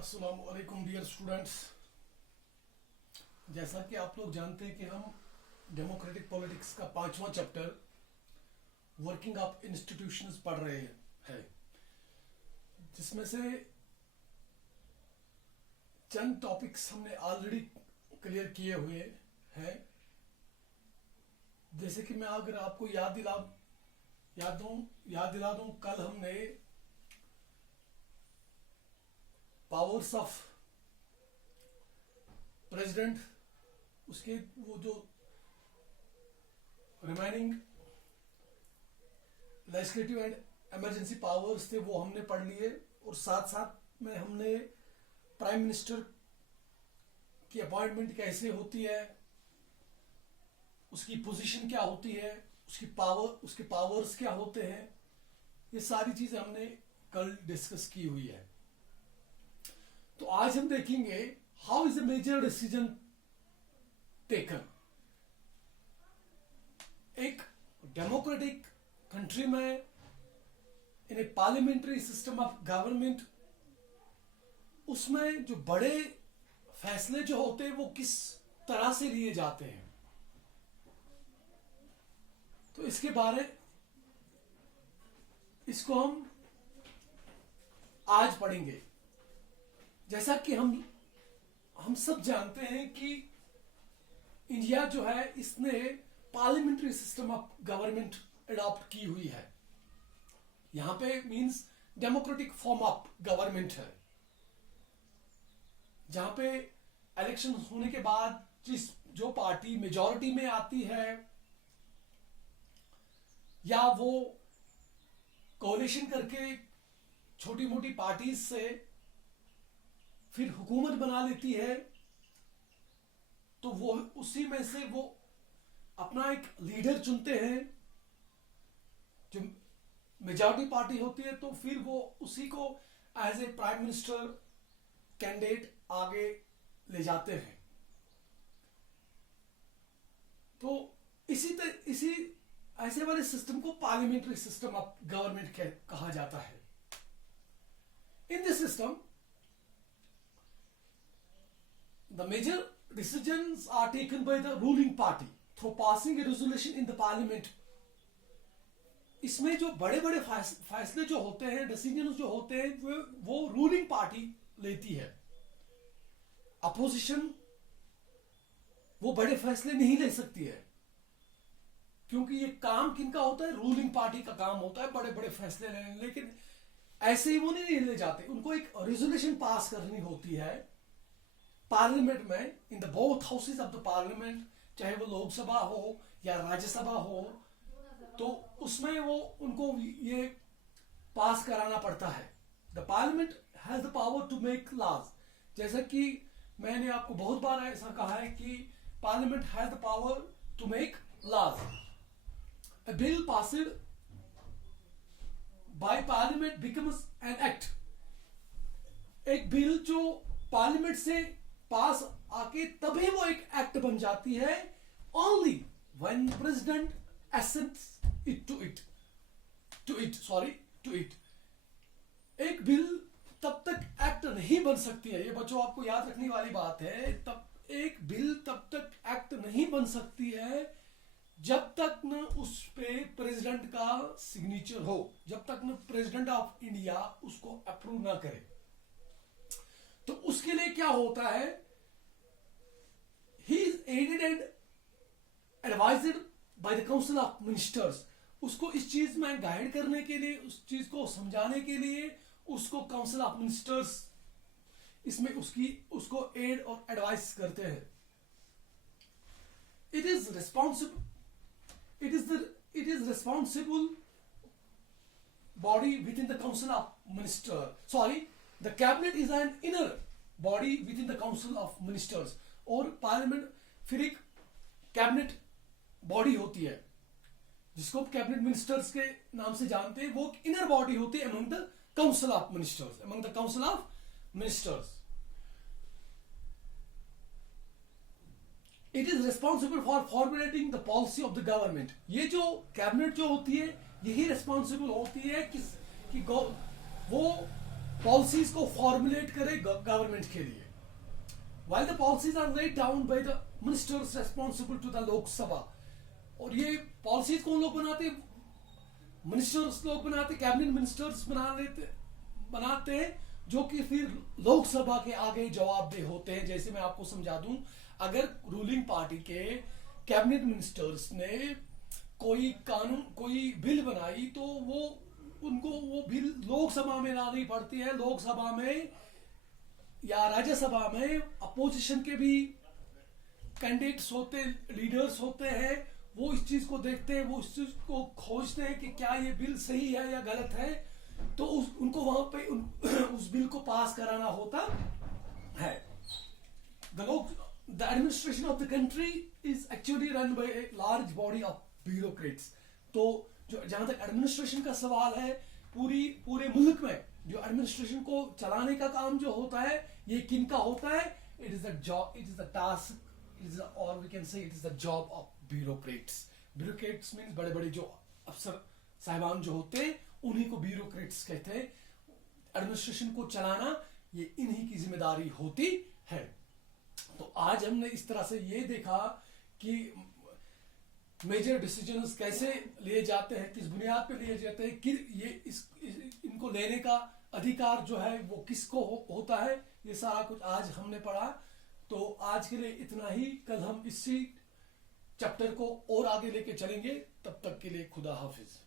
अस्सलाम वालेकुम dear students. जैसा कि आप लोग जानते हैं कि हम डेमोक्रेटिक पॉलिटिक्स का 5वां चैप्टर वर्किंग ऑफ इंस्टीट्यूशंस पढ़ रहे हैं, जिसमें से चंद टॉपिक्स हमने ऑलरेडी क्लियर किए हुए हैं। जैसे कि मैं अगर आपको याद दिला दूं, कल हमने पावर्स ऑफ प्रेसिडेंट, उसके वो जो remaining legislative and emergency powers थे वो हमने पढ़ लिए, और साथ साथ में हमने प्राइम मिनिस्टर की अपॉइंटमेंट कैसे होती है, उसकी पोजीशन क्या होती है, उसके पावर्स क्या होते हैं, ये सारी चीजें हमने कल डिस्कस की हुई है। तो आज हम देखेंगे how is a major decision taken. एक डेमोक्रेटिक कंट्री में in a parliamentary system of government, उसमें जो बड़े फैसले जो होते हैं वो किस तरह से लिए जाते हैं, तो इसको हम आज पढ़ेंगे। जैसा कि हम सब जानते हैं कि इंडिया जो है इसने parliamentary system of government adopt की हुई है। यहां पे means democratic form of government है, जहां पे इलेक्शन होने के बाद जो पार्टी मेजॉरिटी में आती है या वो कोalition करके छोटी मोटी पार्टीज से फिर हुकूमत बना लेती है, तो वो उसी में से वो अपना एक लीडर चुनते हैं जो मेजॉरिटी पार्टी होती है, तो फिर वो उसी को as a prime minister candidate आगे ले जाते हैं। तो इसी ऐसे वाले सिस्टम को पार्लियामेंट्री सिस्टम ऑफ गवर्नमेंट कहा जाता है। In this system the major decisions are taken by the ruling party through passing a resolution in the parliament। इसमें जो बड़े बड़े फैसले जो होते हैं, डिसीजन जो होते हैं, वो रूलिंग पार्टी लेती है। अपोजिशन वो बड़े फैसले नहीं ले सकती है, क्योंकि ये काम किनका होता है, रूलिंग पार्टी का काम होता है बड़े बड़े फैसले लेने। लेकिन ऐसे ही वो नहीं ले जाते, उनको एक रेजोल्यूशन पास करनी होती है पार्लियामेंट में, in the both houses of the parliament, चाहे वो लोकसभा हो या राज्यसभा हो, तो उसमें वो उनको ये पास कराना पड़ता है। The parliament has the power to make laws. जैसा कि मैंने आपको बहुत बार ऐसा कहा है कि parliament has the power to make laws. A bill passed by parliament becomes an act. एक बिल जो पार्लियामेंट से पास आके तभी वो एक एक्ट बन जाती है, only when president assents to it. एक बिल तब तक एक्ट नहीं बन सकती है, ये बच्चों आपको याद रखने वाली बात है। एक बिल तब तक एक्ट नहीं बन सकती है जब तक न उस पे प्रेसिडेंट का सिग्नेचर हो, जब तक न प्रेसिडेंट ऑफ इंडिया उसको अप्रूव ना करे। तो उसके लिए क्या होता है, he is aided and advised by the council of ministers. उसको इस चीज में गाइड करने के लिए, उस चीज को समझाने के लिए उसको काउंसिल ऑफ मिनिस्टर्स इसमें उसको एड और एडवाइस करते हैं। It is responsible body within the council of the cabinet is an inner body within the council of ministers। और पार्लियामेंट फिर एक कैबिनेट बॉडी होती है जिसको कैबिनेट मिनिस्टर्स के नाम से जानते हैं। वो इनर बॉडी होती है among the council of ministers। It is responsible for formulating the policy of the government। ये जो कैबिनेट जो होती है यही रिस्पॉन्सिबल होती है कि वो पॉलिसीज को फॉर्मुलेट करे गवर्नमेंट के लिए, while the policies are laid down by the ministers responsible to the लोक सभा। और ये पॉलिसीज कौन लोग बनाते? मिनिस्टर्स लोग बनाते, कैबिनेट मिनिस्टर्स बनाते हैं, जो कि फिर लोकसभा के आगे जवाबदेह होते हैं। जैसे मैं आपको समझा दूं, अगर रूलिंग पार्टी के कैबिनेट मिनिस्टर्स ने कोई कानून, कोई बिल बनाई, तो उनको वो बिल लोकसभा में लानी पड़ती है। लोकसभा में या राज्यसभा में अपोजिशन के भी कैंडिडेट्स होते, लीडर्स होते हैं, वो इस चीज को देखते हैं, वो इस चीज को खोजते हैं कि क्या ये बिल सही है या गलत है, तो उनको वहां पे उस बिल को पास कराना होता है। The administration of the country is actually run by a large body of bureaucrats। तो जो जहां तक एडमिनिस्ट्रेशन का सवाल है, पूरे मुल्क में जो एडमिनिस्ट्रेशन को चलाने का काम जो होता है, ये किन का होता है? It is the job, it is the task, it is और we can say it is the job of bureaucrats. Bureaucrats means बड़े बड़े जो अफसर साहिबान जो होते हैं, उन्हीं को ब्यूरोक्रेट्स कहते हैं। एडमिनिस्ट्रेशन को चलाना ये इन्हीं की जिम्मेदारी होती है। तो आज हमने इस तरह से ये देखा कि मेजर डिसीजंस कैसे लिए जाते हैं, किस बुनियाद पे लिए जाते हैं, कि इनको लेने का अधिकार जो है वो किसको होता है, ये सारा कुछ आज हमने पढ़ा। तो आज के लिए इतना ही। कल हम इसी चैप्टर को और आगे लेके चलेंगे। तब तक के लिए खुदा हाफिज।